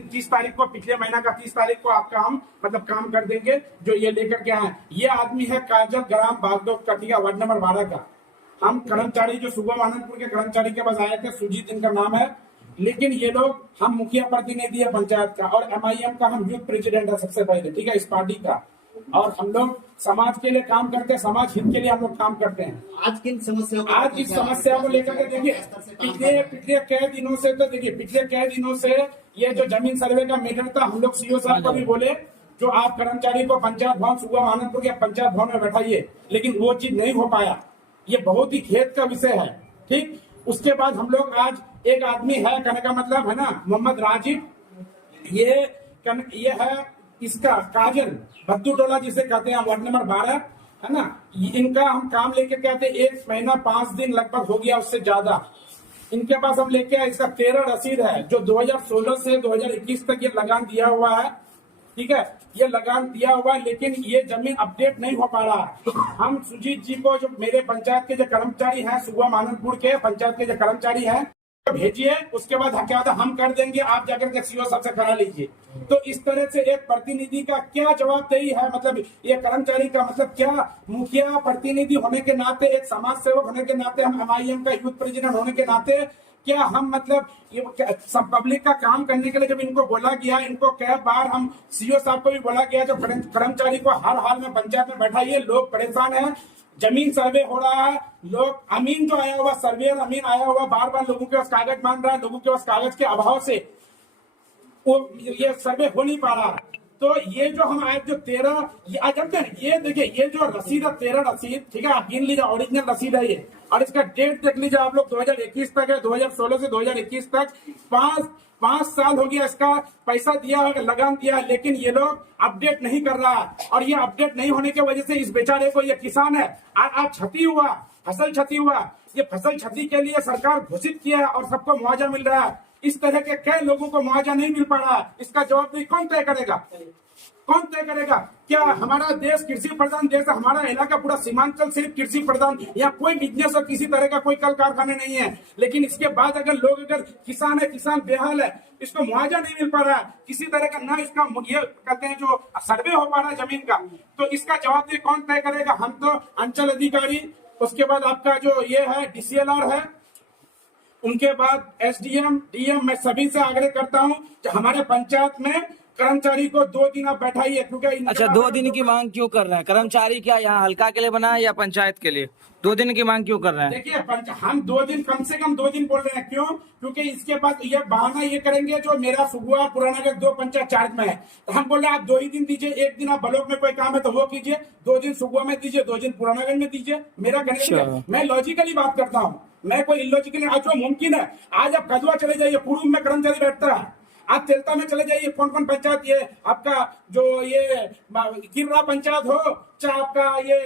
30 तारीख को, पिछले महीना का 30 तारीख को आपका हम मतलब काम कर देंगे जो ये लेकर के आए। ये आदमी है काजल ग्राम बागडोक का, ठीक है, वार्ड नंबर 12 का। हम कर्मचारी जो सुबह आनंदपुर के कर्मचारी के पास आए थे, सुजीत इनका नाम है, लेकिन ये लोग, हम मुखिया प्रतिनिधि है पंचायत का और MIM का हम यूथ प्रेसिडेंट है सबसे पहले, ठीक है, इस पार्टी का। और हम लोग समाज के लिए काम करते हैं, समाज हित के लिए हम लोग काम करते हैं। आज किन समस्याओं आज इस समस्या को लेकर के देखिए, पिछले कई दिनों से तो देखिए, पिछले कई दिनों से ये जो जमीन सर्वे का मैटर था, हम लोग CO साहब को भी बोले जो आप कर्मचारी को पंचायत भवन सुबह आनंदपुर के पंचायत भवन में बैठाइए, लेकिन वो चीज नहीं हो पाया। ये बहुत ही खेद का विषय है, ठीक। उसके बाद हम लोग आज एक आदमी है, कहने का मतलब है ना, मोहम्मद राजीव, ये है इसका काजल भद्दू टोला जिसे कहते हैं, वार्ड नंबर 12 है ना। इनका हम काम लेके क्या थे, 1 महीना 5 दिन लगभग हो गया, उससे ज्यादा इनके पास हम लेके आए। इसका 13 रसीद है जो 2016 से 2021 तक ये लगान दिया हुआ है, ठीक है, ये लगान दिया हुआ है, लेकिन ये जमीन अपडेट नहीं हो पा रहा। हम सुजीत जी को, जो मेरे पंचायत के जो कर्मचारी हैं, सुबह आनंदपुर के पंचायत के जो कर्मचारी हैं, भेजिए, उसके बाद क्या होता हम कर देंगे, आप जाकर के CO साहब से करा लीजिए। तो इस तरह से एक प्रतिनिधि का क्या जवाबदेही है, मतलब ये कर्मचारी का मतलब क्या, मुखिया प्रतिनिधि होने के नाते, एक समाज सेवक होने के नाते, हम MIM का यूथ प्रेसिडेंट होने के नाते, क्या हम मतलब ये सब पब्लिक का काम करने के लिए जब इनको बोला गया, इनको कई बार हम CO साहब को भी बोला गया, जो कर्मचारी को हर हाल में पंचायत में बैठाइए, लोग परेशान हैं, जमीन सर्वे हो रहा है, लोग अमीन जो आया हुआ, सर्वेयर अमीन आया हुआ, बार बार लोगों के पास कागज मांग रहा है, लोगों के पास कागज के अभाव से वो ये सर्वे हो नहीं पा रहा। तो ये जो हम आए जो 13, ये देखिए, ये जो रसीद है 13 रसीद, ठीक है, आप गिन लीजिए, ओरिजिनल रसीद है ये, और इसका डेट देख लीजिए आप लोग, 2021 तक है, 2016 से 2021 तक, 5 साल हो गया इसका पैसा दिया है, लगान दिया है, लेकिन ये लोग अपडेट नहीं कर रहा है। और ये अपडेट नहीं होने की वजह से इस बेचारे को, ये किसान है, आज क्षति हुआ, फसल क्षति हुआ, ये फसल क्षति के लिए सरकार घोषित किया है और सबको मुआवजा मिल रहा है। इस तरह के कई लोगों को मुआवजा नहीं मिल पा रहा है, इसका जवाबदेही कौन तय करेगा, कौन तय करेगा? क्या हमारा देश कृषि प्रधान देश है? हमारा इलाका पूरा सीमांचल सिर्फ कृषि प्रधान, यहाँ कोई बिजनेस और किसी तरह का कोई कल कारखाने नहीं है, लेकिन इसके बाद अगर लोग, अगर किसान है, किसान बेहाल है, इसको मुआवजा नहीं मिल पा रहा है किसी तरह का, ना इसका ये कहते हैं जो सर्वे हो पा रहा है जमीन का, तो इसका जवाबदेही कौन तय करेगा? हम तो अंचल अधिकारी, उसके बाद आपका जो ये है DCLR है, उनके बाद SDM, DM, मैं सभी से आग्रह करता हूं कि हमारे पंचायत में कर्मचारी को 2 दिन आप बैठाइए, क्योंकि अच्छा 2 दिन की मांग क्यों कर रहे हैं कर्मचारी? क्या यहाँ हल्का के लिए बना है या पंचायत के लिए? 2 दिन की मांग क्यों कर रहे हैं? देखिए, हम 2 दिन, कम से कम 2 दिन बोल रहे हैं, क्यों? क्योंकि इसके बाद ये बहाना ये करेंगे, जो मेरा सुगुआ पुरानागढ़ 2 पंचायत चार्ज में है, तो हम बोल रहे हैं आप 2 ही दिन दीजिए, 1 दिन आप ब्लॉक में कोई काम है तो वो कीजिए, 2 दिन सुगुआ में दीजिए, 2 दिन पुरानागढ़ में दीजिए। मेरा कहने, मैं लॉजिकली बात करता हूँ, मैं कोई इलॉजिकली, आज जो मुमकिन है, आज आप कदवा चले जाइए, पूर्व में कर्मचारी बैठता है, आप तेलता में चले जाइए, कौन कौन पंचायत, ये आपका जो ये किमरा पंचायत हो, चाहे आपका ये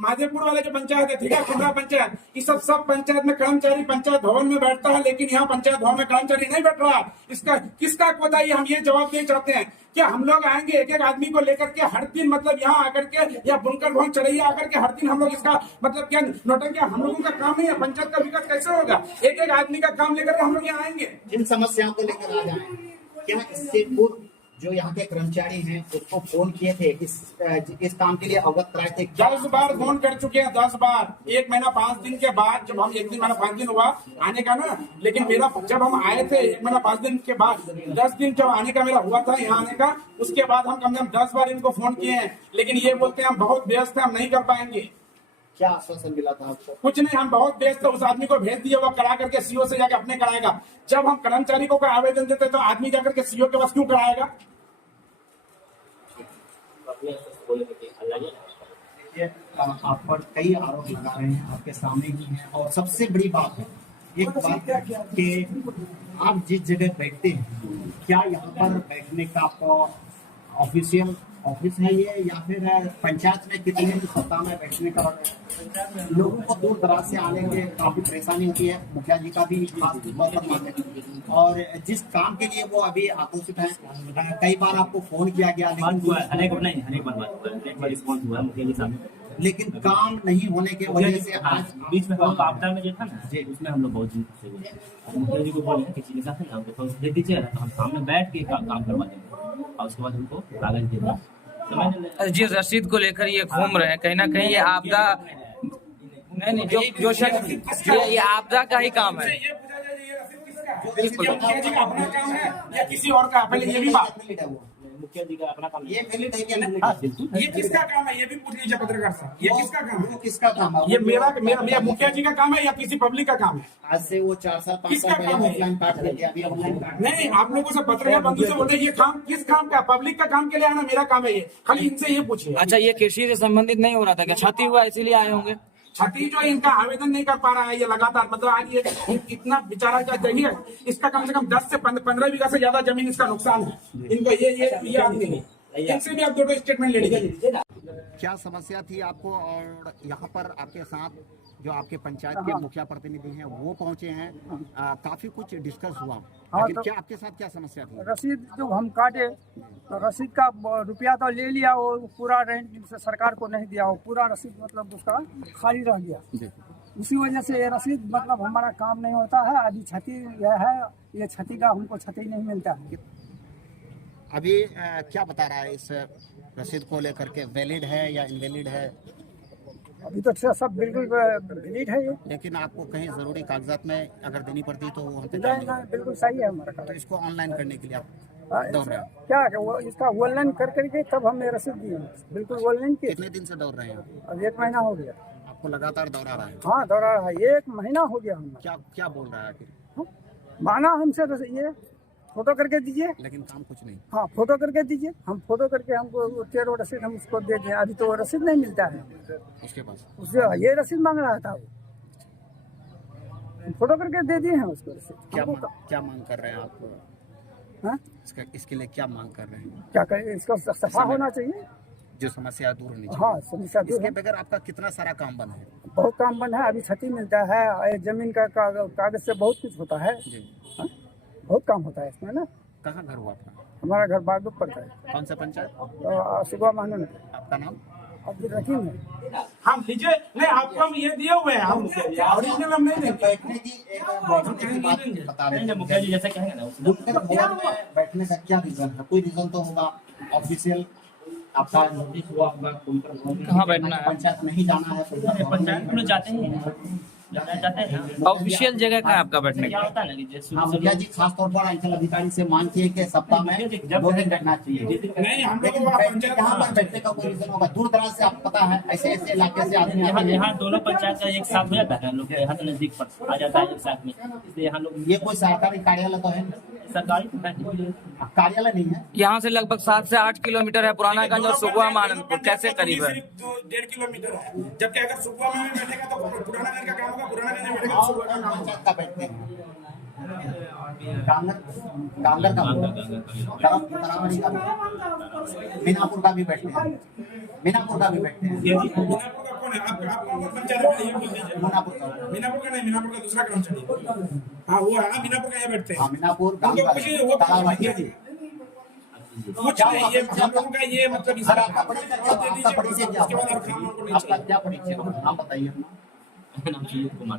माधेपुर वाले जो पंचायत है, ठीक है, किमरा पंचायत, इस सब पंचायत में कर्मचारी पंचायत भवन में बैठता है, लेकिन यहाँ पंचायत भवन में कर्मचारी नहीं बैठ रहा। इसका किसका कोताही? हम ये जवाब देना चाहते हैं। क्या हम लोग आएंगे एक एक आदमी को लेकर के हर दिन, मतलब यहाँ आकर के, या बुनकर भवन चढ़ैया आकर के हर दिन हम लोग इसका मतलब क्या नोटंकी? हम लोगों का काम नहीं है, पंचायत का विकास कैसे होगा? एक एक आदमी का काम लेकर हम लोग यहाँ आएंगे। जिन समस्याओं को लेकर आ जाए, क्या इससे पूर्व जो यहाँ के कर्मचारी हैं उसको फोन किए थे, इस काम के लिए अवगत कराए थे? 10 बार फोन कर चुके हैं, 10 बार। 1 महीना 5 दिन के बाद, जब हम 1 दिन महीना 5 दिन हुआ आने का ना, लेकिन मेरा जब हम आए थे 1 महीना 5 दिन के बाद, 10 दिन जब आने का मेरा हुआ था यहाँ आने का, उसके बाद हम कम से कम 10 बार इनको फोन किए हैं, लेकिन ये बोलते हैं हम बहुत व्यस्त हैं, हम नहीं कर पाएंगे। क्या आश्वासन मिला था आपको? कुछ नहीं, हम बहुत व्यस्त है, उस आदमी को भेज दिया, वो करा करके CO से जाकर अपने कराएगा। जब हम कर्मचारी को कोई आवेदन देते तो आदमी जाकर के CO के पास क्यों कराएगा? देखिए, आप पर कई आरोप लगा रहे हैं, आपके सामने ही है, और सबसे बड़ी बात है, एक बात कि आप जिस जगह बैठते हैं, क्या यहाँ पर बैठने का आपको ऑफिशियल ऑफिस है ये, या फिर पंचायत में कितने सत्ता में बैठने का? लोगों को दूर दराज से आने में काफी परेशानी होती है, मुखिया जी का भी खास बात, और जिस काम के लिए वो अभी आक्रोशित है, कई बार आपको फोन किया गया, लेकिन अनेक बार रिस्पॉन्स हुआ मुखिया जी साहब। लेकिन काम नहीं होने के वजह से आज बीच में हम आपदा में जो था ना जी। उसमें हम लोग बहुत दिन फंसे हुए थे। मुखिया जी को बोले किसी के साथ हमको थोड़ा दे दीजिए तो हम सामने बैठ के काम करवा देंगे और उसके बाद उनको कागज दे देंगे। समझ रहे? जिस रसीद को लेकर ये घूम रहे हैं कहीं ना कहीं ये आपदा नहीं जो शख्स ये आपदा का ही काम है। ये पूछा जाए ये रसीद किसका है? ये मुखिया जी का अपना काम है या किसी और का? पहले ये भी बात, मुखिया जी का अपना काम ये वैलिड है क्या नहीं? हाँ, बिल्कुल। ये किसका काम है? ये भी पूछ लीजिए पत्रकार साहब, ये किसका काम वो है? किसका काम है? ये मेरा मुखिया जी का काम है या किसी पब्लिक का काम है? आज से वो 4 साल 5 किसका साल पहले काम है? ऑफलाइन काट करके अभी ऑनलाइन काट नहीं, आप लोगों से पत्रकार बंधु से बोलते हैं, ये काम किस काम का? पब्लिक का काम के लिए आना मेरा काम है, ये खाली इनसे ये पूछिए। अच्छा ये कृषि से संबंधित नहीं हो रहा था क्या? क्षति हुआ इसीलिए आए होंगे। छठी जो है इनका आवेदन नहीं कर पा रहा है ये लगातार, मतलब आज ये इतना बेचारा का चाहिए, इसका कम से कम 10 से 15 बीघा से ज्यादा जमीन इसका नुकसान है इनको। ये आदमी है, इनसे भी आप दो स्टेटमेंट ले लीजिए। क्या समस्या थी आपको? और यहाँ पर आपके साथ जो आपके पंचायत के मुखिया प्रतिनिधि हैं वो पहुंचे हैं, काफी कुछ डिस्कस हुआ, लेकिन तो- क्या आपके साथ क्या समस्या थी? रसीद जो हम काटे तो रसीद का रुपया तो ले लिया, वो पूरा रेंट से सरकार को नहीं दिया, वो पूरा रसीद मतलब उसका खाली रह गया। जी। इसी वजह से ये रसीद मतलब हमारा काम नहीं होता है। अभी क्षति यह है, ये क्षति का हमको क्षति नहीं मिलता है। अभी क्या बता रहा है इस रसीद को लेकर के, वैलिड है या इनवैलिड है? अभी तो सब बिल्कुल वैलिड है ये। लेकिन आपको कहीं जरूरी कागजात में अगर देनी पड़ती तो वो हमसे नहीं नहीं, बिल्कुल सही है हमारा तो काम। इसको ऑनलाइन करने के लिए आप हाँ, दौड़ रहे हैं? क्या है, वो इसका ऑनलाइन कर करके तब हमें रसीद दिए, बिल्कुल ऑनलाइन किए। कितने दिन से दौड़ रहे हैं? अब 1 महीना हो गया। आपको लगातार दौड़ा रहा है? हाँ दौड़ा रहा है, 1 महीना हो गया हमारा। क्या क्या बोल रहा है आखिर? माना हमसे ये फोटो करके दीजिए। लेकिन काम कुछ नहीं। हाँ फोटो करके दीजिए, हम फोटो करके हमको 13 रसीद हम उसको दे दें। अभी तो वो रसीद नहीं मिलता है उसके पास उससे, ये रसीद मांग रहा था वो, हम फोटो करके दे दिए हैं उसको रसीद। क्या मांग कर रहे हैं आप? हाँ? इसके लिए क्या मांग कर रहे हैं? क्या करें, इसका सफा होना चाहिए। जो समस्या दूर होनी चाहिए। हाँ समस्या दूर इसके है। बगैर आपका कितना सारा काम बंद है? बहुत काम बंद है, अभी क्षति मिलता है, ये जमीन का कागज से बहुत कुछ होता है। जी। हाँ? बहुत काम होता है इसमें ना। कहाँ घर हुआ आपका? हमारा घर बागुप पड़ता है, कौन सा पंचायत? तो सुबह महानन आपका नाम? अब्दुल रहीम है। हम लीजिए, नहीं आपको हम ये दिए हुए हैं, हम ओरिजिनल हम नहीं देंगे। बैठने की एक बैठने की बात बता रहे नहीं, थे। मुखिया जी जैसे कहेंगे ना उस बुनकर भवन में बैठने का क्या रीजन है? कोई रीजन तो होगा ऑफिशियल आपका नोटिस हुआ होगा बुनकर भवन में? कहाँ बैठना है? पंचायत नहीं जाना है? पंचायत में लोग जाते हैं जाते हैं। ऑफिशियल जगह का है आपका बैठने क्या का? होता है ना कि जैसे हाँ, मुखिया जी खासतौर पर अंचल अधिकारी से मांग किए कि सप्ताह में 2 दिन बैठना चाहिए। नहीं, हम लोग लेकिन वहाँ बैठने पंचायत यहाँ पर बैठने का कोई रीजन होगा? दूर दराज से आपको पता है, ऐसे ऐसे इलाके से आदमी आते हैं। यहाँ दोनों पंचायत का एक साथ हो जाता है, लोग यहाँ तो नजदीक पर आ जाता है एक साथ में, इसलिए यहाँ लोग ये कोई सरकारी कार्यालय तो है नहीं? सरकारी तो है। कार्यालय नहीं है। यहाँ से लगभग 7 से 8 किलोमीटर है पुरानागंज और सुगवा महानंदपुर, कैसे करीब है? 1.5 किलोमीटर है, जबकि अगर सुगवा में बैठेगा तो पुराना घर का काम होगा, पुराना घर में बैठेगा तो सुगवा का काम होगा। पंचायत का बैठते हैं। कांगर का तरावड़ी का मीनापुर का भी बैठते हैं। मीनापुर का भी बैठते हैं। मीनापुर का कौन है? आप कौन पंचायत में ये बोल दीजिए। मीनापुर का मीनापुर का नहीं, मीनापुर का दूसरा काम चलिए। हाँ वो है, मीनापुर का यहाँ बैठते हैं। हाँ, मीनापुर उनको कांगर पूछिए, वो तरावड़ी। कुछ नहीं, ये हम लोगों का ये मतलब सर आपका परिचय क्या? आपका परिचय क्या? उसके बाद और काम हमको नहीं आपका चाहिए। क्या परिचय? नाम बताइए अपना। नाम सुजीत कुमार।